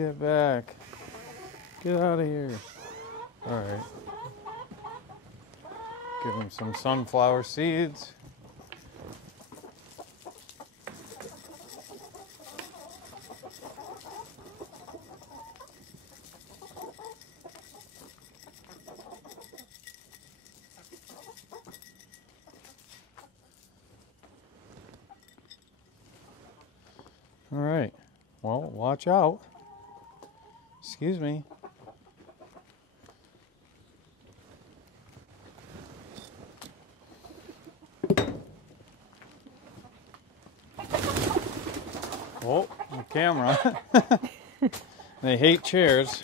Get back. Get out of here. All right. Give them some sunflower seeds. All right. Well, watch out. Excuse me. Oh, the camera. They hate chairs.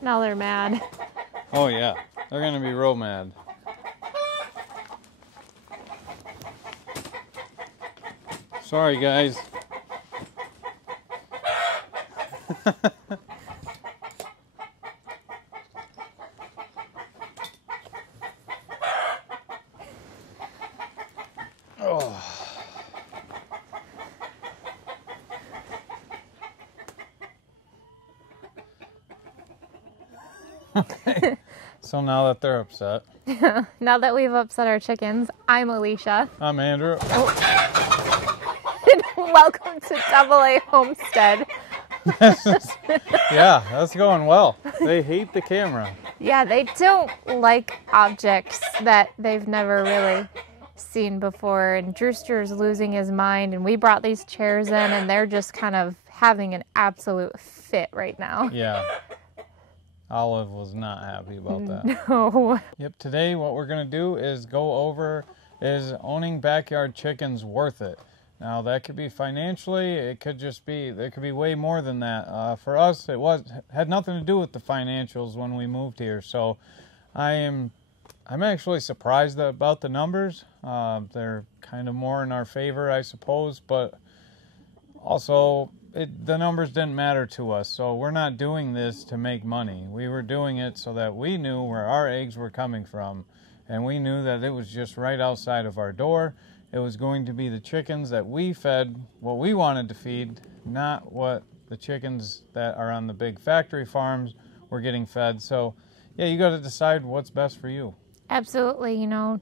Now they're mad. Oh yeah, they're gonna be real mad. Sorry guys. Oh. Okay. So now that they're upset. Now that we've upset our chickens, I'm Alicia. I'm Andrew. Welcome to AA Homestead. Yeah, that's going well. They hate the camera. Yeah, they don't like objects that they've never really seen before. And Drewster's losing his mind, and we brought these chairs in, and they're just kind of having an absolute fit right now. Yeah. Olive was not happy about that. No. Yep, today what we're going to do is go over, is owning backyard chickens worth it? Now that could be financially, it could just be, there could be way more than that. For us, had nothing to do with the financials when we moved here. So I'm actually surprised about the numbers. They're kind of more in our favor, I suppose, but also the numbers didn't matter to us. So we're not doing this to make money. We were doing it so that we knew where our eggs were coming from, and we knew that it was just right outside of our door. It was going to be the chickens that we fed what we wanted to feed, not what the chickens that are on the big factory farms were getting fed. So yeah, you got to decide what's best for you. Absolutely. You know,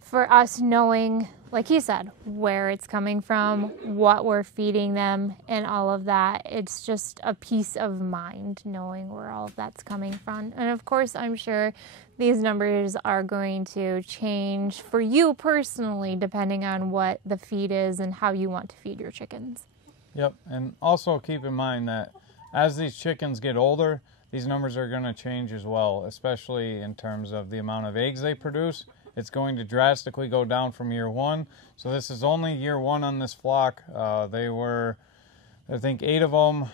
for us knowing, like he said, where it's coming from, what we're feeding them, and all of that, it's just a peace of mind knowing where all of that's coming from. And of course, I'm sure these numbers are going to change for you personally, depending on what the feed is and how you want to feed your chickens. Yep, and also keep in mind that as these chickens get older, these numbers are going to change as well, especially in terms of the amount of eggs they produce. It's going to drastically go down from year one. So this is only year one on this flock. They were, I think 8 of them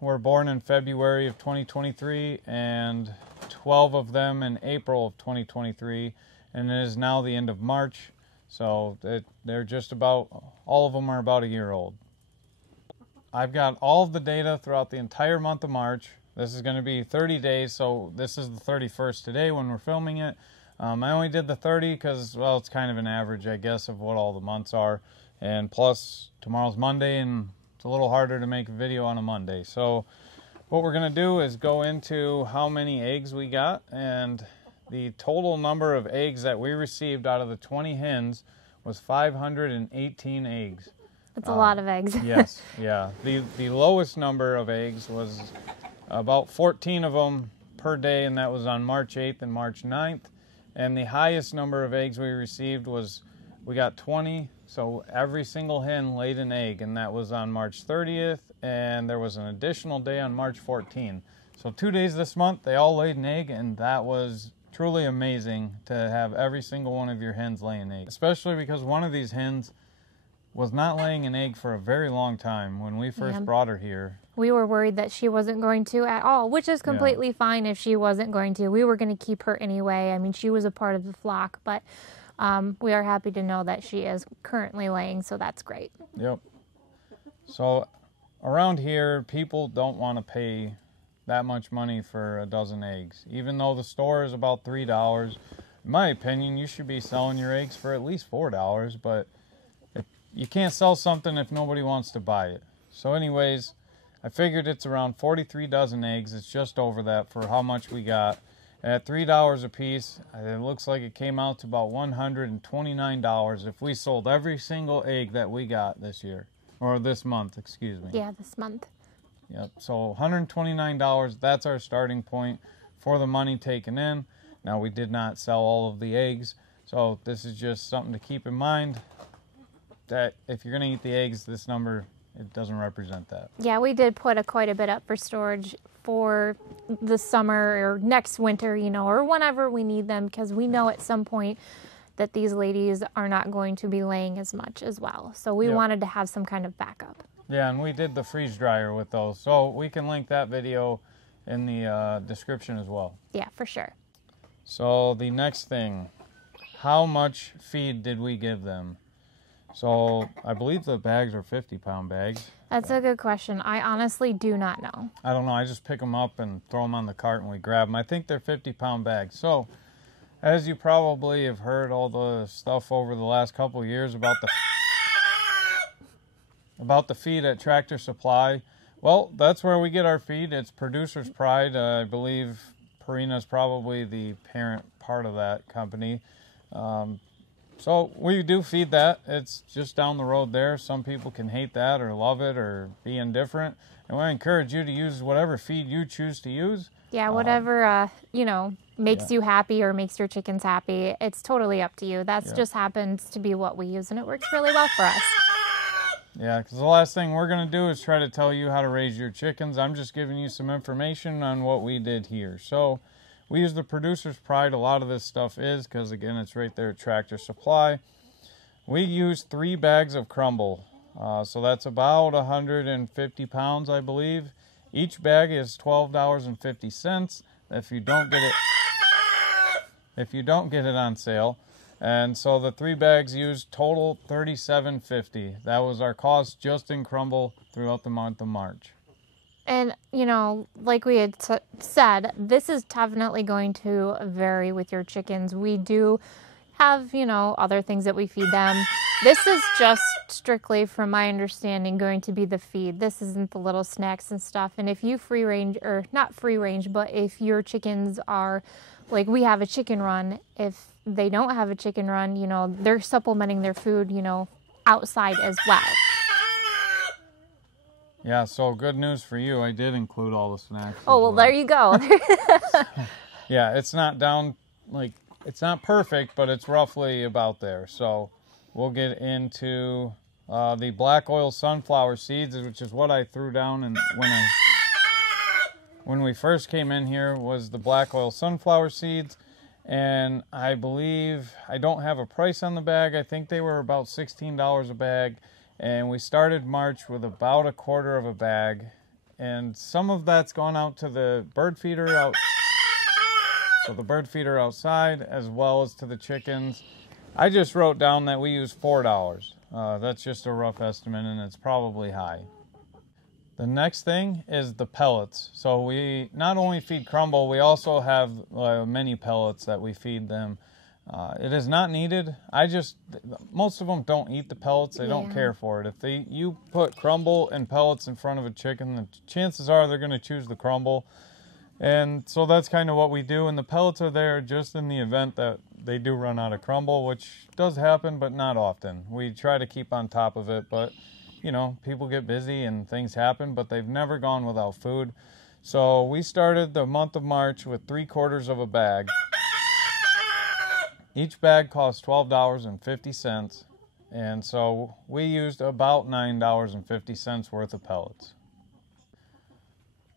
were born in February of 2023 and 12 of them in April of 2023. And it is now the end of March. So they're just about, all of them are about a year old. I've got all of the data throughout the entire month of March. This is going to be 30 days, so this is the 31st today when we're filming it. I only did the 30 because, well, it's kind of an average, I guess, of what all the months are. And plus, tomorrow's Monday, and it's a little harder to make a video on a Monday. So what we're going to do is go into how many eggs we got. And the total number of eggs that we received out of the 20 hens was 518 eggs. That's a lot of eggs. Yes, yeah. The lowest number of eggs was about 14 of them per day, and that was on March 8th and March 9th. And the highest number of eggs we received was, we got 20, so every single hen laid an egg, and that was on March 30th, and there was an additional day on March 14th. So 2 days this month, they all laid an egg, and that was truly amazing to have every single one of your hens lay an egg, especially because one of these hens was not laying an egg for a very long time when we first brought her here. We were worried that she wasn't going to at all, which is completely fine if she wasn't going to. We were going to keep her anyway. I mean, she was a part of the flock, but we are happy to know that she is currently laying, so that's great. Yep. So around here, people don't want to pay that much money for a dozen eggs. Even though the store is about $3, in my opinion, you should be selling your eggs for at least $4, but you can't sell something if nobody wants to buy it. So anyways, I figured it's around 43 dozen eggs. It's just over that for how much we got. At $3 a piece, it looks like it came out to about $129 if we sold every single egg that we got this year. Or this month, excuse me. Yeah, this month. Yep, so $129, that's our starting point for the money taken in. Now, we did not sell all of the eggs, so this is just something to keep in mind, that if you're going to eat the eggs, this number, it doesn't represent that. Yeah, we did put quite a bit up for storage for the summer or next winter, you know, or whenever we need them, because we know at some point that these ladies are not going to be laying as much as well. So we wanted to have some kind of backup. Yeah, and we did the freeze dryer with those, so we can link that video in the description as well. Yeah, for sure. So the next thing, how much feed did we give them? So I believe the bags are 50-pound bags. That's a good question. I honestly do not know. I don't know. I just pick them up and throw them on the cart and we grab them. I think they're 50-pound bags. So as you probably have heard all the stuff over the last couple of years about the feed at Tractor Supply, well, that's where we get our feed. It's Producer's Pride. I believe Purina's probably the parent part of that company. So we do feed that. It's just down the road there. Some people can hate that or love it or be indifferent. And we encourage you to use whatever feed you choose to use. Yeah, whatever, you know, makes you happy or makes your chickens happy. It's totally up to you. That's just happens to be what we use, and it works really well for us. Yeah, because the last thing we're going to do is try to tell you how to raise your chickens. I'm just giving you some information on what we did here. So we use the Producer's Pride. A lot of this stuff is because, again, it's right there at Tractor Supply. We use 3 bags of crumble. So that's about 150 pounds, I believe. Each bag is $12.50 if you don't get it on sale. And so the 3 bags used total $37.50. That was our cost just in crumble throughout the month of March. And, you know, like we had said, this is definitely going to vary with your chickens. We do have, you know, other things that we feed them. This is just strictly, from my understanding, going to be the feed. This isn't the little snacks and stuff. And if you free range, or not free range, but if your chickens are, like we have a chicken run, if they don't have a chicken run, you know, they're supplementing their food, you know, outside as well. Yeah, so good news for you. I did include all the snacks. Oh, well, there you go. Yeah, it's not down, like, it's not perfect, but it's roughly about there. So we'll get into the black oil sunflower seeds, which is what I threw down and when we first came in here was the black oil sunflower seeds. And I believe, I don't have a price on the bag. I think they were about $16 a bag. And we started March with about a quarter of a bag. And some of that's gone out to the bird feeder out. So the bird feeder outside, as well as to the chickens. I just wrote down that we use $4. That's just a rough estimate, and it's probably high. The next thing is the pellets. So we not only feed crumble, we also have mini pellets that we feed them. It is not needed. Most of them don't eat the pellets. They don't care for it. If you put crumble and pellets in front of a chicken, the chances are they're going to choose the crumble. And so that's kind of what we do. And the pellets are there just in the event that they do run out of crumble, which does happen, but not often. We try to keep on top of it, but you know, people get busy and things happen, but they've never gone without food. So we started the month of March with 3/4 of a bag. Each bag costs $12.50, and so we used about $9.50 worth of pellets.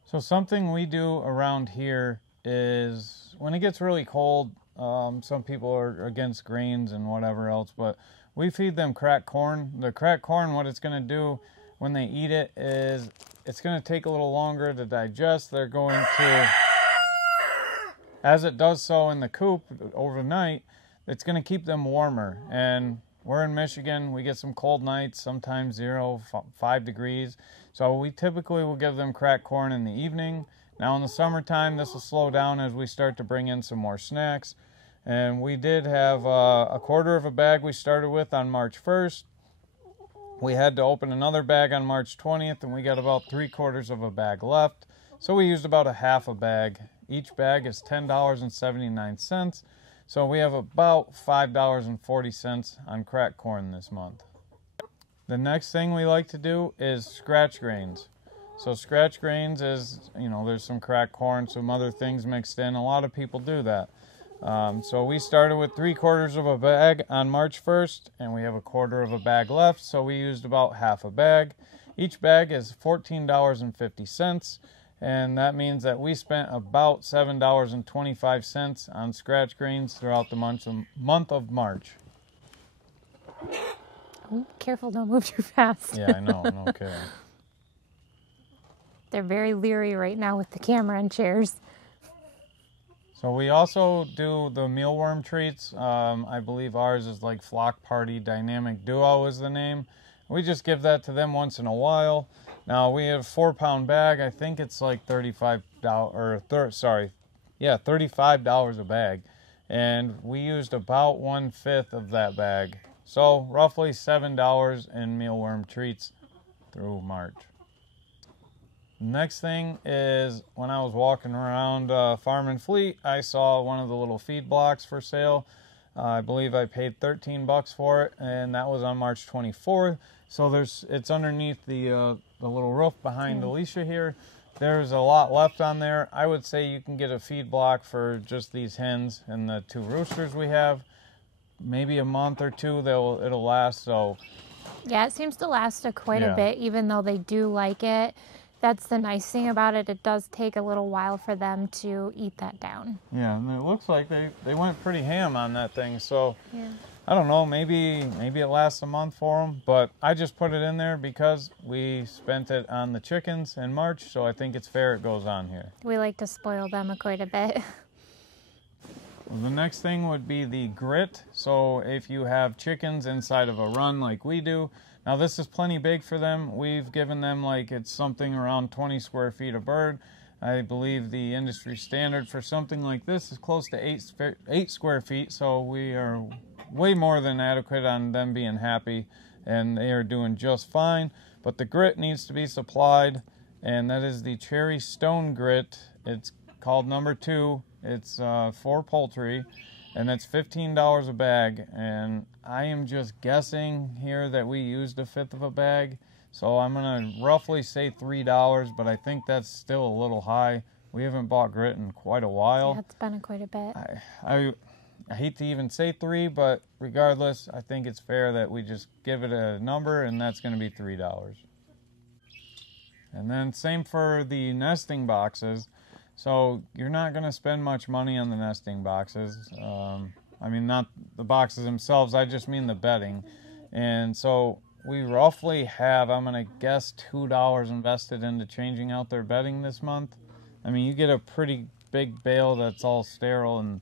So something we do around here is when it gets really cold, some people are against grains and whatever else, but we feed them cracked corn. The cracked corn, what it's going to do when they eat it is it's going to take a little longer to digest. They're going to, as it does so in the coop overnight, it's going to keep them warmer. And we're in Michigan. We get some cold nights, sometimes 0, 5 degrees. So we typically will give them cracked corn in the evening. Now in the summertime, this will slow down as we start to bring in some more snacks. And we did have a quarter of a bag we started with on March 1st. We had to open another bag on March 20th, and we got about 3/4 of a bag left. So we used about a half a bag. Each bag is $10.79. So we have about $5.40 on cracked corn this month. The next thing we like to do is scratch grains. So scratch grains is, there's some cracked corn, some other things mixed in. A lot of people do that. So we started with 3/4 of a bag on March 1st, and we have a 1/4 of a bag left, so we used about half a bag. Each bag is $14.50, and that means that we spent about $7.25 on scratch grains throughout the month of March. Oh, careful, don't move too fast. Yeah, I know, no kidding. They're very leery right now with the camera and chairs. So we also do the mealworm treats. I believe ours is like Flock Party Dynamic Duo is the name. We just give that to them once in a while. Now we have a 4-pound bag. I think it's like $35 a bag. And we used about 1/5 of that bag. So roughly $7 in mealworm treats through March. Next thing is when I was walking around Farm and Fleet, I saw one of the little feed blocks for sale. I believe I paid $13 for it, and that was on March 24th. So it's underneath the little roof behind Alicia here. There's a lot left on there. I would say you can get a feed block for just these hens and the 2 roosters we have. Maybe a month or two it'll last. So yeah, it seems to last quite a bit, even though they do like it. That's the nice thing about it. It does take a little while for them to eat that down. Yeah, and it looks like they went pretty ham on that thing. So yeah. I don't know, maybe it lasts a month for them. But I just put it in there because we spent it on the chickens in March. So I think it's fair it goes on here. We like to spoil them quite a bit. Well, the next thing would be the grit. So if you have chickens inside of a run like we do, now this is plenty big for them. We've given them it's something around 20 square feet a bird. I believe the industry standard for something like this is close to 8 square feet. So we are way more than adequate on them being happy, and they are doing just fine. But the grit needs to be supplied, and that is the cherry stone grit. It's called number 2. It's for poultry, and it's $15 a bag. And I am just guessing here that we used 1/5 of a bag. So I'm going to roughly say $3, but I think that's still a little high. We haven't bought grit in quite a while. Yeah, it's been quite a bit. I hate to even say 3, but regardless, I think it's fair that we just give it a number, and that's going to be $3. And then same for the nesting boxes. So you're not going to spend much money on the nesting boxes. I mean, not the boxes themselves, I just mean the bedding. And so we roughly have, I'm going to guess, $2 invested into changing out their bedding this month. I mean, you get a pretty big bale that's all sterile, and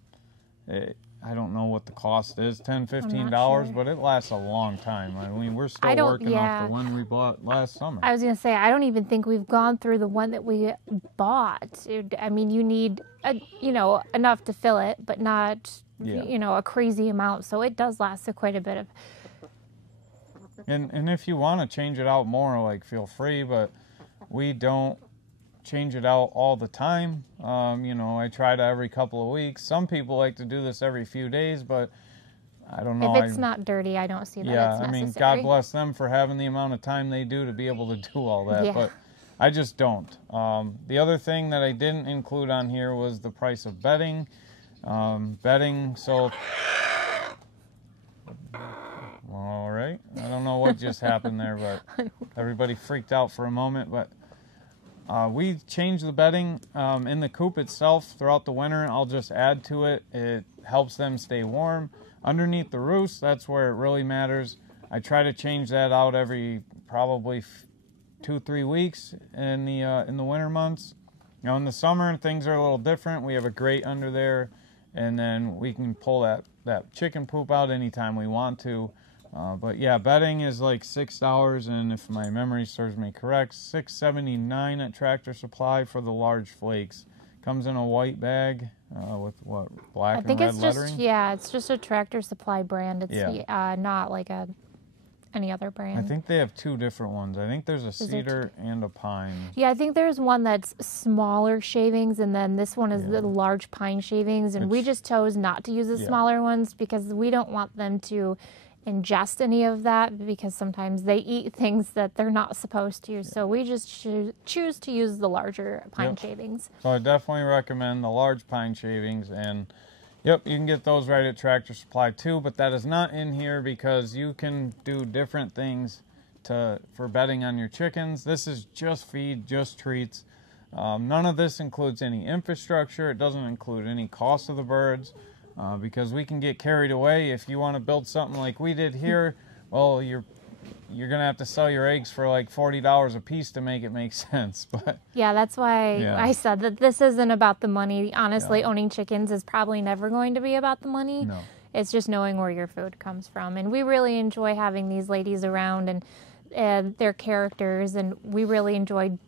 I don't know what the cost is, $10, $15, but it lasts a long time. I mean, we're still working off the one we bought last summer. I was going to say, I don't even think we've gone through the one that we bought. I mean, you need, enough to fill it, but not, a crazy amount. So it does last quite a bit of. And if you want to change it out more, feel free, but we don't change it out all the time. I try to every couple of weeks. Some people like to do this every few days, but I don't know. If it's not dirty, I don't see that it's necessary. I mean, God bless them for having the amount of time they do to be able to do all that, but I just don't. The other thing that I didn't include on here was the price of bedding. So all right. I don't know what just happened there, but everybody freaked out for a moment, but we change the bedding in the coop itself throughout the winter. I'll just add to it. It helps them stay warm. Underneath the roost, that's where it really matters. I try to change that out every probably 2-3 weeks in the winter months. In the summer, things are a little different. We have a grate under there, and then we can pull that chicken poop out anytime we want to. But yeah, bedding is like $6, and if my memory serves me correct, $6.79 at Tractor Supply for the large flakes. Comes in a white bag with black and red lettering? It's just a Tractor Supply brand. It's not like a any other brand. I think they have two different ones. I think there's a cedar and a pine. Yeah, I think there's one that's smaller shavings, and then this one is the large pine shavings, and we just chose not to use the smaller ones because we don't want them to ingest any of that, because sometimes they eat things that they're not supposed to. So we just choose to use the larger pine shavings. So I definitely recommend the large pine shavings, and you can get those right at Tractor Supply too, but that is not in here because you can do different things for bedding on your chickens. This is just feed, just treats. None of this includes any infrastructure. It doesn't include any cost of the birds. Because we can get carried away. If you want to build something like we did here, well, you're gonna have to sell your eggs for like $40 a piece to make it make sense. But yeah, that's why I said that this isn't about the money. Honestly, owning chickens is probably never going to be about the money. No. It's just knowing where your food comes from, and we really enjoy having these ladies around and their characters, and we really enjoyed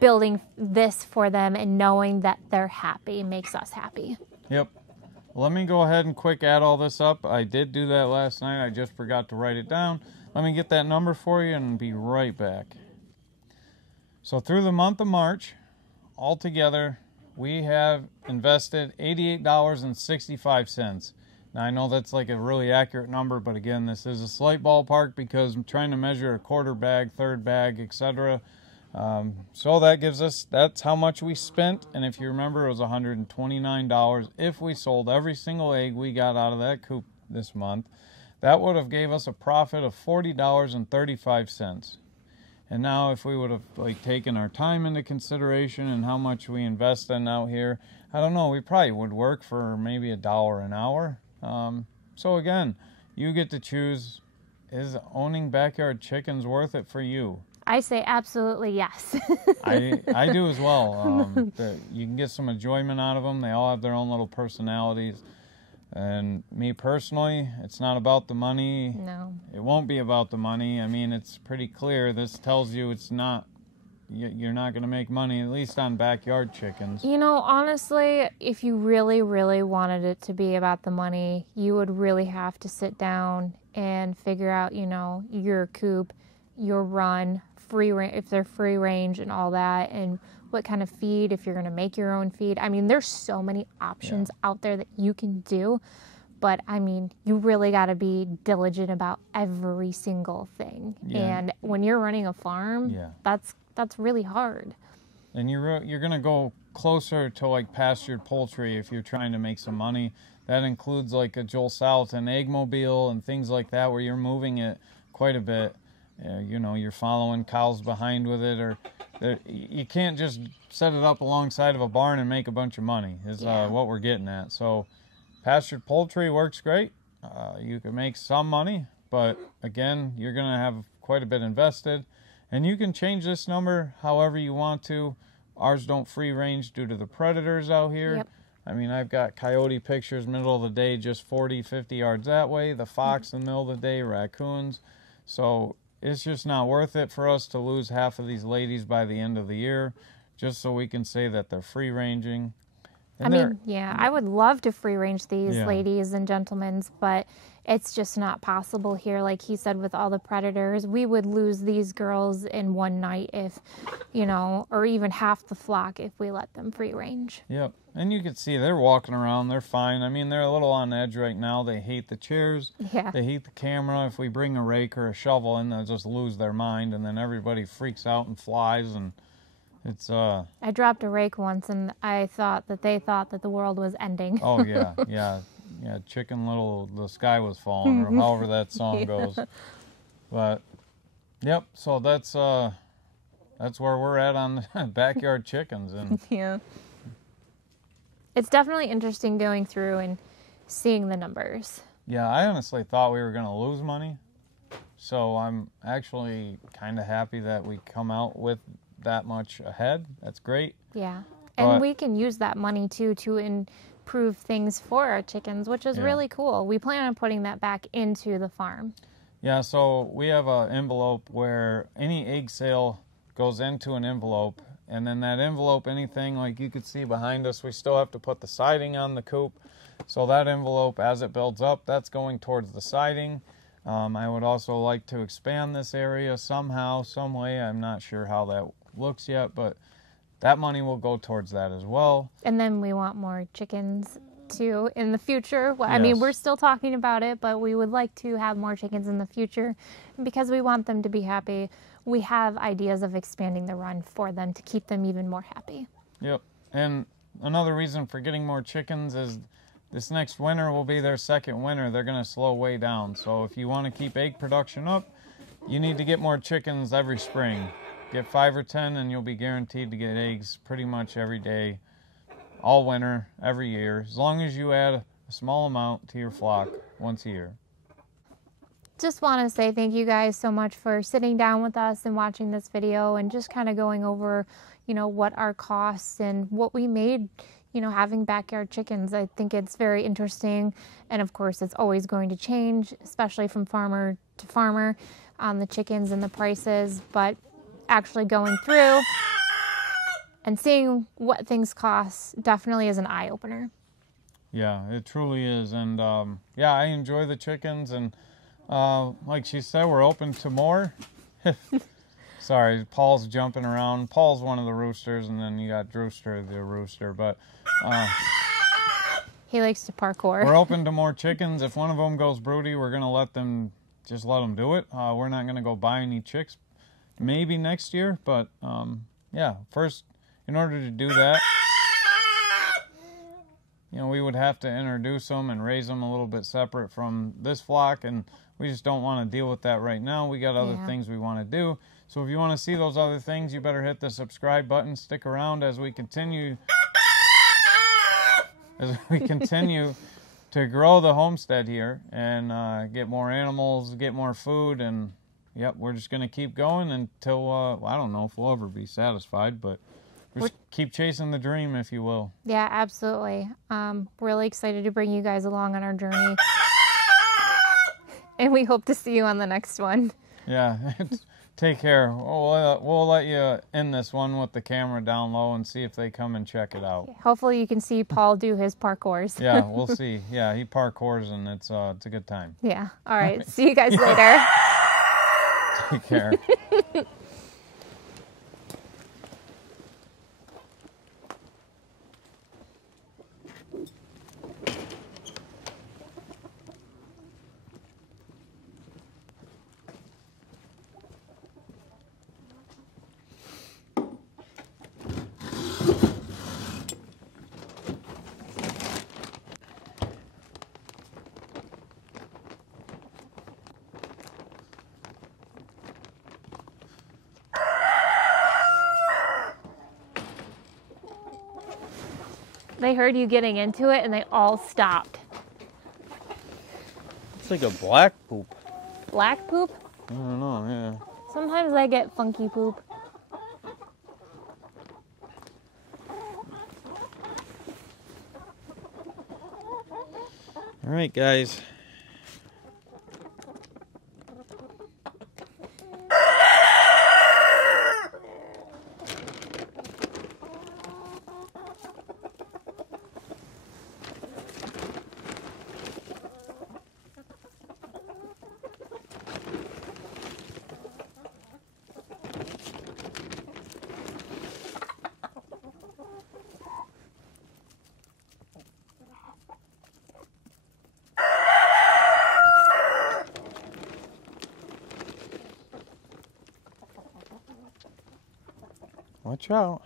building this for them, and knowing that they're happy makes us happy. Yep. Let me go ahead and quick add all this up. I did do that last night. I just forgot to write it down. Let me get that number for you and be right back. So through the month of March, altogether, we have invested $88.65. Now, I know that's like a really accurate number, but again, this is a slight ballpark because I'm trying to measure a quarter bag, third bag, etc. So that gives us, that's how much we spent, and if you remember, it was $129 if we sold every single egg we got out of that coop this month. That would have gave us a profit of $40.35. And now if we would have taken our time into consideration and how much we invest in out here, I don't know, we probably would work for maybe $1 an hour. So again, you get to choose, is owning backyard chickens worth it for you? I say absolutely yes. I do as well. You can get some enjoyment out of them. They all have their own little personalities. And me personally, it's not about the money. No. It won't be about the money. I mean, it's pretty clear. This tells you it's not, you're not going to make money, at least on backyard chickens. You know, honestly, if you really, really wanted it to be about the money, you would really have to sit down and figure out, your coop, your run, if they're free range and all that, and what kind of feed, if you're going to make your own feed. I mean, there's so many options out there that you can do, but I mean, you really got to be diligent about every single thing. And when you're running a farm, that's really hard. And you're going to go closer to pastured poultry if you're trying to make some money. That includes a Joel Salatin egg mobile and things like that, where you're moving it quite a bit. You're following cows behind with it, or you can't just set it up alongside of a barn and make a bunch of money, is what we're getting at. So pastured poultry works great. You can make some money, but again, you're going to have quite a bit invested, and you can change this number however you want to. Ours don't free range due to the predators out here. Yep. I mean, I've got coyote pictures middle of the day, just 40, 50 yards that way, the fox in the middle of the day, raccoons. So it's just not worth it for us to lose half of these ladies by the end of the year just so we can say that they're free-ranging. I would love to free-range these ladies and gentlemen, but it's just not possible here. Like he said, with all the predators, we would lose these girls in one night if, or even half the flock if we let them free-range. Yep. And you can see they're walking around. They're fine. I mean, they're a little on edge right now. They hate the chairs. Yeah. They hate the camera. If we bring a rake or a shovel in, they'll just lose their mind, and then everybody freaks out and flies, and it's... I dropped a rake once, and I thought that they thought that the world was ending. Oh, yeah. Chicken Little, the sky was falling, or however that song goes. But, yep, so that's where we're at on backyard chickens. And yeah. It's definitely interesting going through and seeing the numbers. Yeah, I honestly thought we were going to lose money. So I'm actually kind of happy that we come out with that much ahead. That's great. Yeah. And we can use that money, too, to improve things for our chickens, which is really cool. We plan on putting that back into the farm. Yeah, so we have an envelope where any egg sale goes into an envelope. And then that envelope, anything like you could see behind us, we still have to put the siding on the coop. So that envelope, as it builds up, that's going towards the siding. I would also like to expand this area somehow, some way. I'm not sure how that looks yet, but that money will go towards that as well. And then we want more chickens too in the future. Well, I mean, Yes. we're still talking about it, but we would like to have more chickens in the future. And because we want them to be happy, we have ideas of expanding the run for them to keep them even more happy. Yep. And another reason for getting more chickens is this next winter will be their second winter. They're going to slow way down. So if you want to keep egg production up, you need to get more chickens every spring. Get 5 or 10 and you'll be guaranteed to get eggs pretty much every day, all winter, every year, as long as you add a small amount to your flock once a year. Just want to say thank you guys so much for sitting down with us and watching this video and just kind of going over, what our costs and what we made, having backyard chickens. I think it's very interesting. And of course, it's always going to change, especially from farmer to farmer on the chickens and the prices. But actually going through and seeing what things cost definitely is an eye-opener. Yeah, it truly is. And yeah, I enjoy the chickens. And like she said, we're open to more. Sorry, Paul's jumping around. Paul's one of the roosters, and then you got Drewster, the rooster. But he likes to parkour. We're open to more chickens. If one of them goes broody, we're going to let them do it. We're not going to go buy any chicks maybe next year. But yeah, first, in order to do that, we would have to introduce them and raise them a little bit separate from this flock, and we just don't want to deal with that right now. We got other things we want to do. So if you want to see those other things, you better hit the subscribe button. Stick around as we continue to grow the homestead here and get more animals, get more food, and yep, we're just going to keep going until I don't know if we'll ever be satisfied, but just keep chasing the dream, if you will. Yeah, absolutely. Really excited to bring you guys along on our journey. And we hope to see you on the next one. Yeah, take care. We'll let you end this one with the camera down low and see if they come and check it out. Hopefully you can see Paul do his parkours. Yeah, we'll see. Yeah, he parkours and it's a good time. Yeah. All right. See you guys later. Take care. They heard you getting into it and they all stopped. It's like a black poop. Black poop? I don't know, yeah. Sometimes I get funky poop. All right, guys. Watch out.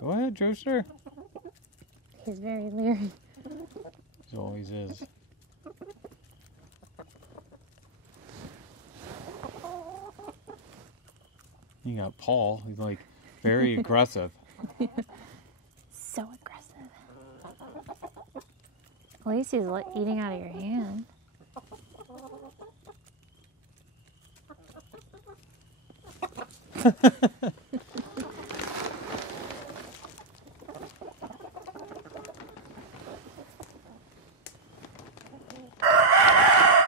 Go ahead, Drewster. He's very leery. He always is. You got Paul. He's like very aggressive. So aggressive. At least he's eating out of your hand.